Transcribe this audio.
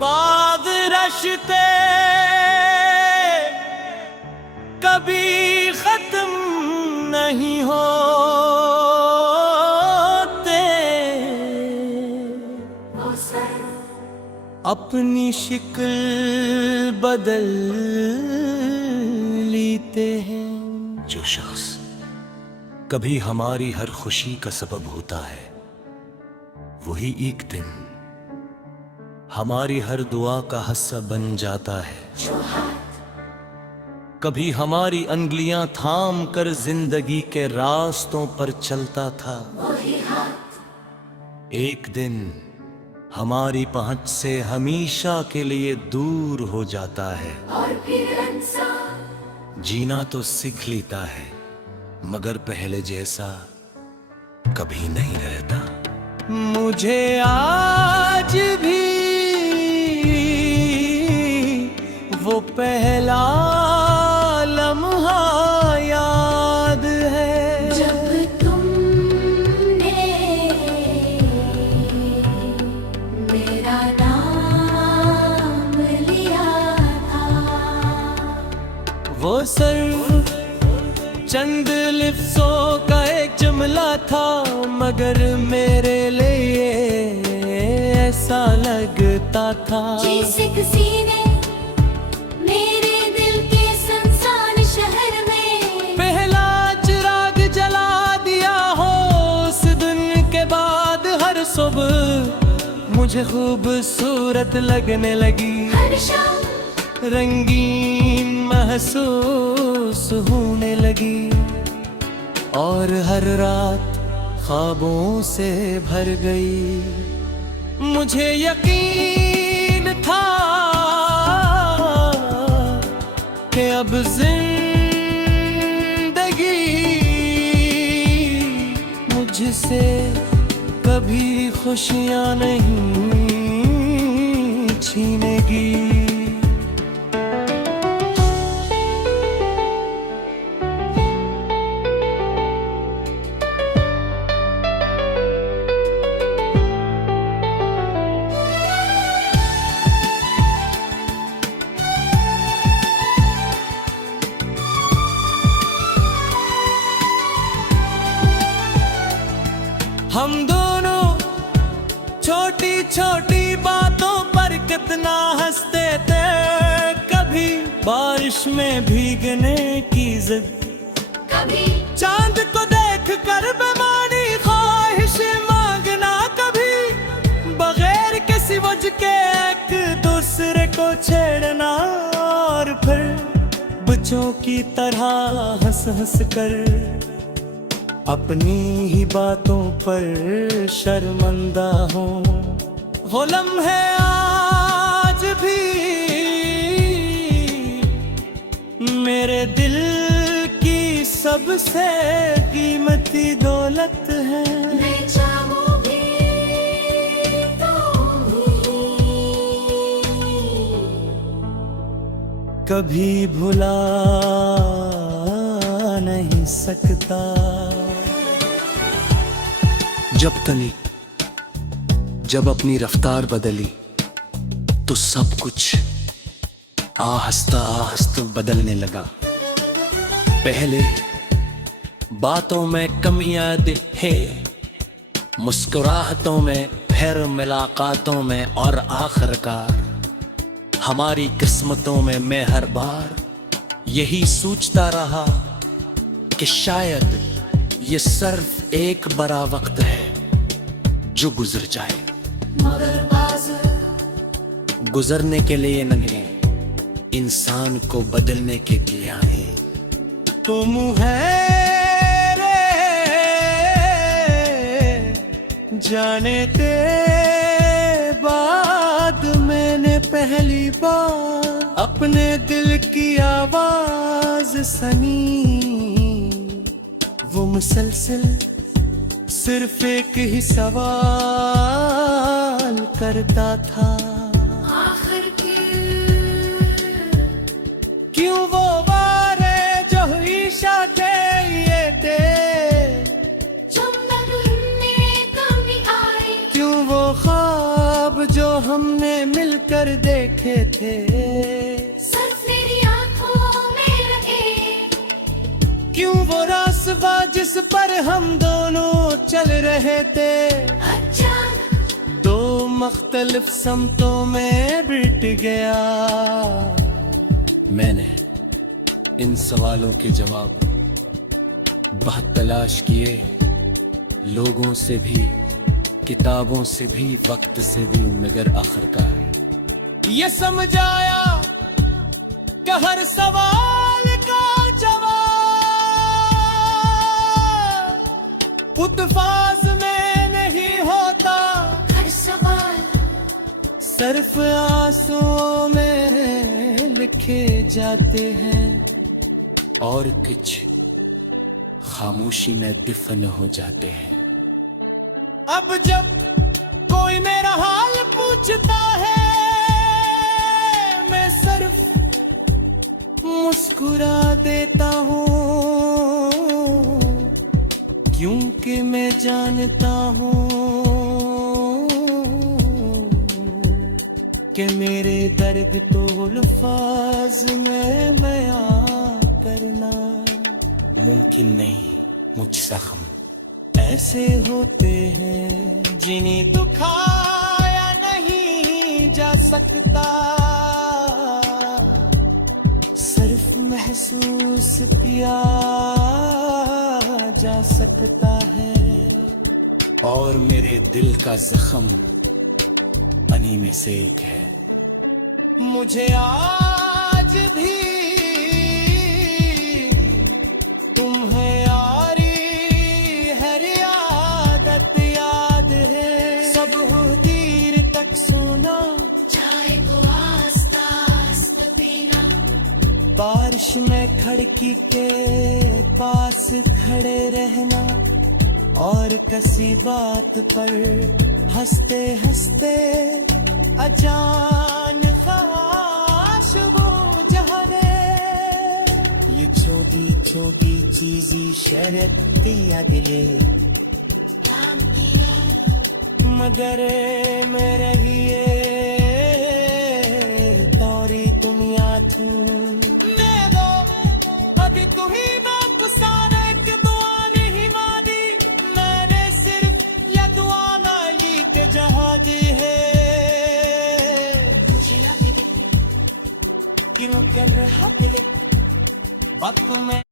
बाग रश्ते कभी खत्म नहीं होते, अपनी शिक्ल बदल लेते हैं। जो शख्स कभी हमारी हर खुशी का सबब होता है, वही एक दिन हमारी हर दुआ का हिस्सा बन जाता है। कभी हमारी अंगुलियां थाम कर जिंदगी के रास्तों पर चलता था, एक दिन हमारी पहुंच से हमेशा के लिए दूर हो जाता है। और फिर इंसान जीना तो सीख लेता है, मगर पहले जैसा कभी नहीं रहता। मुझे आज भी वो पहला लम्हा याद है, जब तुमने मेरा नाम लिया था। वो सिर्फ चंद लिफ्ज़ों का एक जुमला था, मगर मेरे लिए ऐसा लगता था जैसे किसी ने मेरे दिल के सुनसान शहर में पहला चिराग जला दिया हो। उस दिन के बाद हर सुबह मुझे खूबसूरत लगने लगी, हर शाम रंगीन महसूस होने लगी, और हर रात ख्वाबों से भर गई। मुझे यकीन था कि अब जिंदगी मुझसे कभी खुशियां नहीं छीनेगी। हम दोनों छोटी छोटी बातों पर कितना हंसते थे, कभी बारिश में भीगने की जिद, कभी चांद को देख कर बेमानी ख्वाहिश मांगना, कभी बगैर किसी वजह के एक दूसरे को छेड़ना, और फिर बच्चों की तरह हंस हंस कर अपनी ही बातों पर शर्मिंदा हूँ। वो लम्हे आज भी मेरे दिल की सबसे कीमती दौलत है। मैं चाहूंगी तो कभी भुला नहीं सकता। जब अपनी रफ्तार बदली तो सब कुछ आहिस्ता आहिस्ता बदलने लगा। पहले बातों में कमियां दिखे, मुस्कुराहटों में, फिर मुलाकातों में, और आखिरकार हमारी किस्मतों में मैं हर बार यही सोचता रहा कि शायद ये सिर्फ एक बड़ा वक्त है जो गुजर जाए, मगर बाज़ गुजरने के लिए नहीं, इंसान को बदलने के लिए आए। तुम है रे जाने ते बाद मैंने पहली बार अपने दिल की आवाज सुनी। वो मुसलसल सिर्फ एक ही सवाल करता था, आखिर क्यों वो वारे जो ईशा थे ये थे, में कमी आए, क्यों वो ख्वाब जो हमने मिलकर कर देखे थे, सिर्फ मेरी आंखों में रहे। क्यों वो रास्ता जिस पर हम दोनों चल रहे थे, अचानक दो मुख्तलिफ समतों में बिट गया। मैंने इन सवालों के जवाब बहुत तलाश किए, लोगों से भी, किताबों से भी, वक्त से भी, मगर आखिरकार ये समझ आया कि हर सवाल का जवाब उत्फाज में नहीं होता, हर सवाल सिर्फ आंसुओं में लिखे जाते हैं, और कुछ खामोशी में दफन हो जाते हैं। अब जब कोई मेरा हाल पूछता है, मैं सिर्फ मुस्कुरा देता हूँ, क्योंकि मैं जानता हूँ कि मेरे दर्द तो अल्फाज में बयां करना मुमकिन नहीं, मुझ जख्म ऐसे होते हैं जिन्हें दुखाया नहीं जा सकता, सिर्फ महसूस किया जा सकता है। और मेरे दिल का जख्म अनी में से एक है। मुझे आज भी तुम्हें यारी हर आदत याद है, सब देर तक सोना, चाय को आस्ता आस्ता पीना, बारिश में खिड़की के पास खड़े रहना, और किसी बात पर हंसते हंसते अजान ख्वाश वो जहाने। ये छोटी छोटी चीज़ी शरत या दिले, काम किया मगर में रहिए तौरी तुम याद मैं दो अभी तू ही गुस्साने की दुआ नहीं मादी, मैंने सिर्फ ये दुआ नाली के जहादी है। मुझे अभी क्यों कर रहा दिल वक्त में